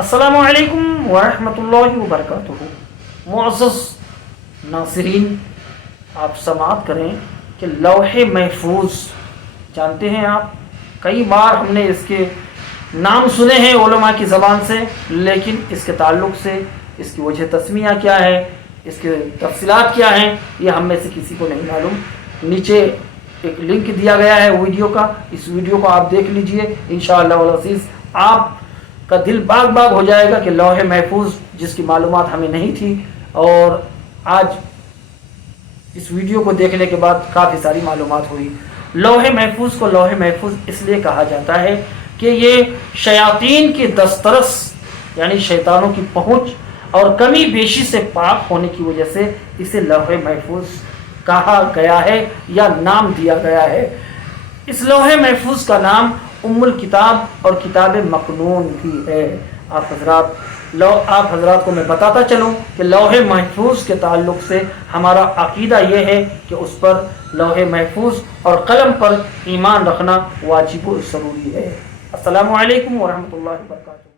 السلام علیکم ورحمۃ اللہ وبرکاتہ۔ معزز ناظرین، آپ سماعت کریں کہ لوح محفوظ جانتے ہیں آپ، کئی بار ہم نے اس کے نام سنے ہیں علماء کی زبان سے، لیکن اس کے تعلق سے اس کی وجہ تسمیہ کیا ہے، اس کے تفصیلات کیا ہیں، یہ ہم میں سے کسی کو نہیں معلوم۔ نیچے ایک لنک دیا گیا ہے ویڈیو کا، اس ویڈیو کو آپ دیکھ لیجئے، انشاءاللہ العزیز آپ کا دل باغ باغ ہو جائے گا کہ لوح محفوظ جس کی معلومات ہمیں نہیں تھی، اور آج اس ویڈیو کو دیکھنے کے بعد کافی ساری معلومات ہوئی۔ لوح محفوظ کو لوح محفوظ اس لیے کہا جاتا ہے کہ یہ شیاطین کی دسترس یعنی شیطانوں کی پہنچ اور کمی بیشی سے پاک ہونے کی وجہ سے اسے لوح محفوظ کہا گیا ہے یا نام دیا گیا ہے۔ اس لوح محفوظ کا نام ام الکتاب اور کتاب مکنون بھی ہے۔ آپ حضرات کو میں بتاتا چلوں کہ لوح محفوظ کے تعلق سے ہمارا عقیدہ یہ ہے کہ اس پر لوح محفوظ اور قلم پر ایمان رکھنا واجب و ضروری ہے۔ السلام علیکم ورحمۃ اللہ وبرکاتہ۔